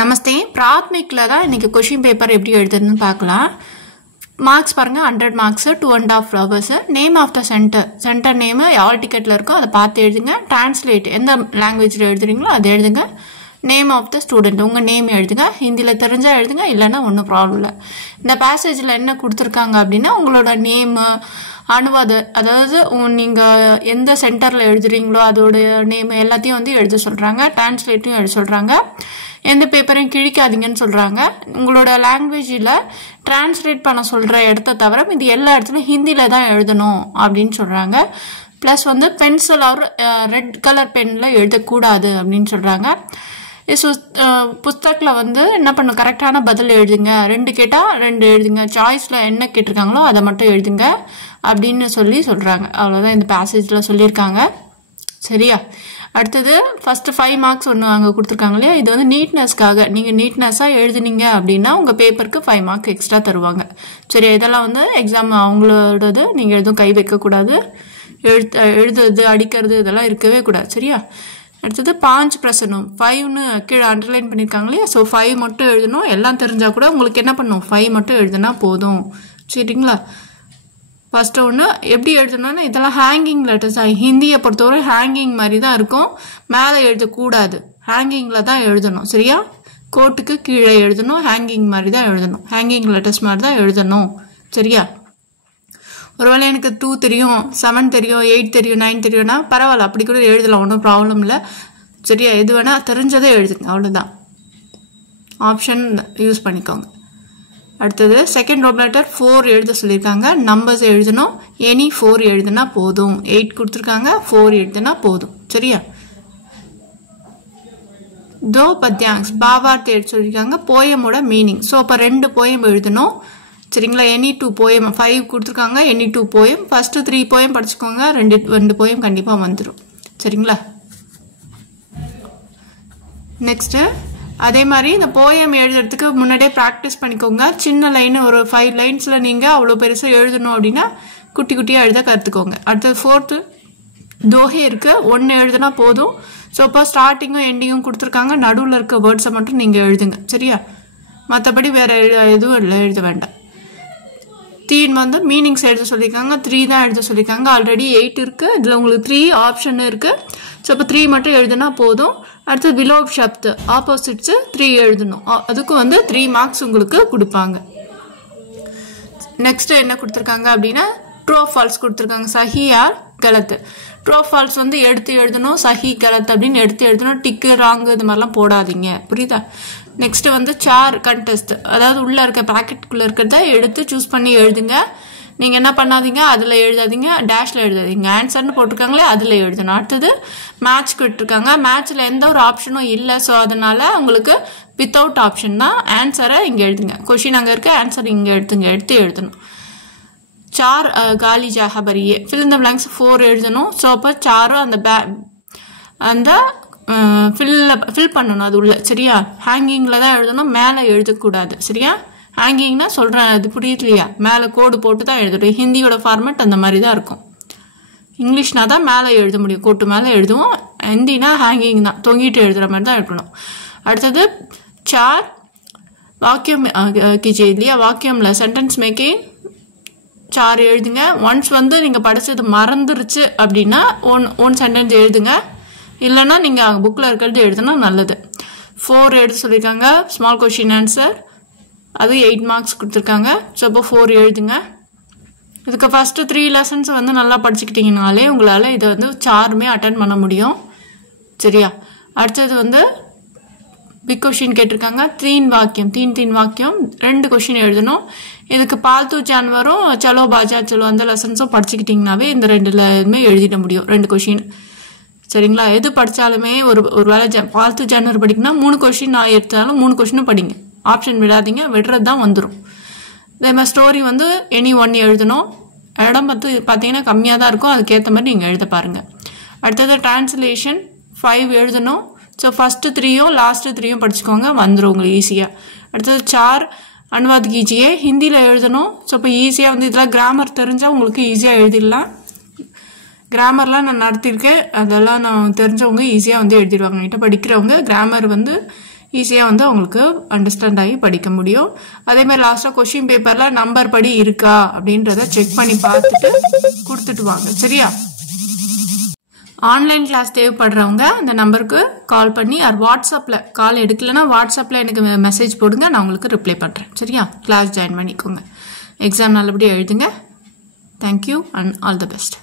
நமஸ்தே. பிராத்மிக்ல தான் இன்னைக்கு question paper எப்படி எழுதுன்னு பார்க்கலாம். மார்க்ஸ் பாருங்க, 100 marks, 2.5 hours. Name of the centre name hall டிக்கெட்ல இருக்கும், அதை பார்த்து எழுதுங்க. டிரான்ஸ்லேட் எந்த லாங்குவேஜில் எழுதுறீங்களோ அதை எழுதுங்க. நேம் ஆஃப் த ஸ்டூடெண்ட் உங்கள் நேம் எழுதுங்க. ஹிந்தியில் தெரிஞ்சால் எழுதுங்க, இல்லைன்னா ஒன்றும் ப்ராப்ளம் இல்லை. இந்த பேசேஜில் என்ன கொடுத்துருக்காங்க அப்படின்னா உங்களோட நேமு அனுவாதம், அதாவது நீங்கள் எந்த சென்டரில் எழுதுறீங்களோ அதோட நேம் எல்லாத்தையும் வந்து எழுத சொல்கிறாங்க. டிரான்ஸ்லேட்டையும் எழுத சொல்கிறாங்க. எந்த பேப்பரையும் கிழிக்காதீங்கன்னு சொல்கிறாங்க. உங்களோட லாங்குவேஜில் டிரான்ஸ்லேட் பண்ண சொல்கிற இடத்த தவிர இது எல்லா இடத்துலையும் ஹிந்தியில் தான் எழுதணும் அப்படின்னு சொல்கிறாங்க. ப்ளஸ் வந்து பென்சில் ஆர் ரெட் கலர் பெனில் எழுதக்கூடாது அப்படின்னு சொல்கிறாங்க. புஸ்தகத்தில் வந்து என்ன பண்ணும், கரெக்டான பதில் எழுதுங்க. 2 கேட்டால் 2 எழுதுங்க. சாய்ஸில் என்ன கேட்டிருக்காங்களோ அதை மட்டும் எழுதுங்க அப்படின்னு சொல்கிறாங்க. அவ்வளோதான் இந்த பேசேஜில் சொல்லியிருக்காங்க. சரியா? அடுத்தது ஃபஸ்ட்டு 5 மார்க்ஸ் ஒன்று அங்கே கொடுத்துருக்காங்க இல்லையா, இது வந்து நீட்னஸ்க்காக. நீங்கள் நீட்னஸாக எழுதுனீங்க அப்படின்னா உங்கள் பேப்பருக்கு 5 மார்க் எக்ஸ்ட்ரா தருவாங்க. சரி, இதெல்லாம் வந்து எக்ஸாம் அவங்களோடது, நீங்கள் எதுவும் கை வைக்கக்கூடாது. எழுதுறது அடிக்கிறது இதெல்லாம் இருக்கவே கூடாது. சரியா? அடுத்தது 5 பிரசனம் 5ன்னு கீழே அண்டர்லைன் பண்ணியிருக்காங்க இல்லையா, ஸோ 5 மட்டும் எழுதணும். எல்லாம் தெரிஞ்சால் கூட உங்களுக்கு என்ன பண்ணணும், 5 மட்டும் எழுதுனா போதும். சரிங்களா? ஃபஸ்ட்டு ஒன்று எப்படி எழுதணும்னா, இதெல்லாம் ஹேங்கிங் லெட்டர்ஸ் தான். ஹிந்தியை பொறுத்தவரை ஹேங்கிங் மாதிரி தான் இருக்கும். மேலே எழுதக்கூடாது, ஹேங்கிங்கில் தான் எழுதணும். சரியா? கோட்டுக்கு கீழே எழுதணும், ஹேங்கிங் மாதிரி தான் எழுதணும். ஹேங்கிங் லெட்டர்ஸ் மாதிரி தான் எழுதணும். சரியா? ஒருவேளை எனக்கு 2 தெரியும், 7 தெரியும், 8 தெரியும், 9 தெரியும்னா பரவாயில்ல, அப்படி கூட எழுதலாம், ஒன்றும் ப்ராப்ளம் இல்லை. சரியா? எது வேணால் தெரிஞ்சதை எழுதுங்க, அவ்வளோதான். ஆப்ஷன் யூஸ் பண்ணிக்கோங்க. அடுத்தது செகண்ட் ரோப் லெட்டர் 4 எழுத சொல்லியிருக்காங்க. நம்பர்ஸ் எழுதணும். எனி 4 எழுதுனா போதும். 8 கொடுத்துருக்காங்க, 4 எழுதுனா போதும். சரியா? தோ பத்யாங்ஸ் பாவார்த்தை எழுத சொல்லியிருக்காங்க. போயமோட மீனிங். ஸோ அப்போ 2 போயம் எழுதணும். சரிங்களா? எனி 2 போயம் 5 கொடுத்துருக்காங்க. Any 2 poem. ஃபஸ்ட்டு 3 போயம் படிச்சுக்கோங்க, 2 போயம் கண்டிப்பாக வந்துடும். சரிங்களா? நெக்ஸ்ட்டு அதே மாதிரி இந்த போயம் எழுதுறதுக்கு முன்னாடியே ப்ராக்டிஸ் பண்ணிக்கோங்க. சின்ன லைன் ஒரு 5 லைன்ஸில் நீங்கள் அவ்வளோ பெருசாக எழுதணும் அப்படின்னா குட்டி குட்டியாக எழுத கற்றுக்கோங்க. அடுத்தது 4th தோஹே இருக்குது, 1 எழுதுனா போதும். ஸோ இப்போ ஸ்டார்டிங்கும் எண்டிங்கும் கொடுத்துருக்காங்க, நடுவில் இருக்க வேர்ட்ஸை மட்டும் நீங்கள் எழுதுங்க. சரியா? மற்றபடி வேறு எதுவும் இல்லை, எழுத வேண்டாம். 3 வந்து மீனிங்ஸ் எழுத சொல்லியிருக்காங்க. 3 தான் எழுத சொல்லியிருக்காங்க. ஆல்ரெடி 8 இருக்குது, இதில் உங்களுக்கு 3 ஆப்ஷன் இருக்குது. ஸோ இப்போ 3 மட்டும் எழுதுனா போதும். அடுத்து விலோப் ஷப்த் ஆப்போசிட்ஸு 3 எழுதணும். அதுக்கும் வந்து 3 மார்க்ஸ் உங்களுக்கு கொடுப்பாங்க. நெக்ஸ்ட் என்ன கொடுத்துருக்காங்க அப்படின்னா ட்ரூ ஃபால்ஸ் கொடுத்துருக்காங்க. சஹி ஆர் கலத்து. ட்ரூ ஃபால்ஸ் வந்து எடுத்து எழுதணும். சஹி கலத் அப்படின்னு எடுத்து எழுதணும். டிக்கு ராங்கு இது மாதிரிலாம் போடாதீங்க. புரியுதா? நெக்ஸ்ட் வந்து சார் கண்டெஸ்ட், அதாவது உள்ளே இருக்க ப்ராக்கெட்டுக்குள்ளே இருக்கிறத எடுத்து சூஸ் பண்ணி எழுதுங்க. நீங்கள் என்ன பண்ணாதீங்க, அதில் எழுதாதீங்க, டேஷில் எழுதாதீங்க. ஆன்சர்னு போட்டிருக்காங்களே அதில் எழுதணும். அடுத்தது மேட்ச் விட்டுருக்காங்க. மேட்ச்சில் எந்த ஒரு ஆப்ஷனும் இல்லை. ஸோ அதனால் உங்களுக்கு வித்தவுட் ஆப்ஷன் தான். ஆன்சரை இங்கே எழுதுங்க. கொஷின் அங்கே இருக்குது, ஆன்சர் இங்கே எடுத்து எழுதணும். சார் காலி ஜாக பரியே ஃபில் இந்த பிளாங்க்ஸ் 4 எழுதணும். ஸோ அப்போ சாரும் அந்த ஃபில் பண்ணணும் அது உள்ள. சரியா? ஹேங்கிங்கில் தான் எழுதணும், மேலே எழுதக்கூடாது. சரியா? ஹேங்கிங்னா சொல்கிறேன், அது புரியலையா? மேலே கோடு போட்டு தான் எழுதணும். ஹிந்தியோட ஃபார்மேட் அந்த மாதிரி தான் இருக்கும். இங்கிலீஷ்னா தான் மேலே எழுத முடியும், கோட்டு மேலே எழுதுவோம். ஹிந்தினா ஹேங்கிங் தான், தொங்கிட்டு எழுதுகிற மாதிரி தான் இருக்கணும். அடுத்தது சார் வாக்கியம் கிஜே இல்லையா, வாக்கியமில் சென்டென்ஸ் மேக்கிங் சார் எழுதுங்க. ஒன்ஸ் வந்து நீங்கள் படித்தது மறந்துருச்சு அப்படின்னா ஒன் சென்டென்ஸ் எழுதுங்க. இல்லைன்னா நீங்கள் புக்கில் இருக்கிறது எழுதுனா நல்லது. 4 எழுத சொல்லியிருக்காங்க. ஸ்மால் கொஷின் ஆன்சர், அது 8 மார்க்ஸ் கொடுத்துருக்காங்க. ஸோ அப்போ 4 எழுதுங்க. இதுக்கு ஃபஸ்ட்டு 3 லெசன்ஸ் வந்து நல்லா படிச்சுக்கிட்டிங்கனாலே உங்களால் இதை வந்து சாருமே அட்டன் பண்ண முடியும். சரியா? அடுத்தது வந்து பிக் கொஷின் கேட்டிருக்காங்க. 3 வாக்கியம் 3 வாக்கியம் 2 கொஷின் எழுதணும். இதுக்கு பால்த்து ஜான்வரும் சலோ பாஜா சலோ அந்த லெசன்ஸும் படிச்சுக்கிட்டிங்கனாவே இந்த 2 எழுதிட முடியும், 2 கொஷின். சரிங்களா? எது படித்தாலுமே ஒரு வேளை பால்த்து ஜான்வர் படிக்கணும்னா 3 கொஷின் எடுத்தாலும் 3 கொஷினும் படிங்க. ஆப்ஷன் விடாதீங்க, விடுறது தான் வந்துடும். இதே மாதிரி ஸ்டோரி வந்து எனி 1 எழுதணும். இடம் பார்த்தீங்கன்னா கம்மியாக தான் இருக்கும், அதுக்கேற்ற மாதிரி நீங்கள் எழுத பாருங்கள். அடுத்தது டிரான்ஸ்லேஷன் 5 எழுதணும். ஸோ ஃபஸ்ட்டு 3யும் லாஸ்ட்டு 3யும் படிச்சுக்கோங்க, வந்துடும் உங்களுக்கு ஈஸியாக. அடுத்தது சார் அனுவாத் கீஜியே ஹிந்தியில் எழுதணும். ஸோ இப்போ ஈஸியாக வந்து இதெல்லாம் கிராமர் தெரிஞ்சால் உங்களுக்கு ஈஸியாக எழுதிடலாம். கிராமர்லாம் நான் நடத்தியிருக்கேன், அதெல்லாம் நான் தெரிஞ்சவங்க ஈஸியாக வந்து எழுதிடுவாங்க. என்கிட்ட படிக்கிறவங்க கிராமர் வந்து ஈஸியாக வந்து உங்களுக்கு அண்டர்ஸ்டாண்ட் ஆகி படிக்க முடியும். அதேமாதிரி லாஸ்ட்டாக கொஷின் பேப்பரில் நம்பர் படி இருக்கா அப்படின்றத செக் பண்ணி பார்த்துட்டு கொடுத்துட்டு வாங்க. சரியா? ஆன்லைன் கிளாஸ் தேவைப்படுறவங்க அந்த நம்பருக்கு கால் பண்ணி வாட்ஸ்அப்பில் கால் எடுக்கலைன்னா வாட்ஸ்அப்பில் எனக்கு மெசேஜ் போடுங்க, நான் உங்களுக்கு ரிப்ளை பண்ணுறேன். சரியா? கிளாஸ் ஜாயின் பண்ணிக்கோங்க. எக்ஸாம் நல்லபடியாக எழுதுங்க. Thank you and all the best.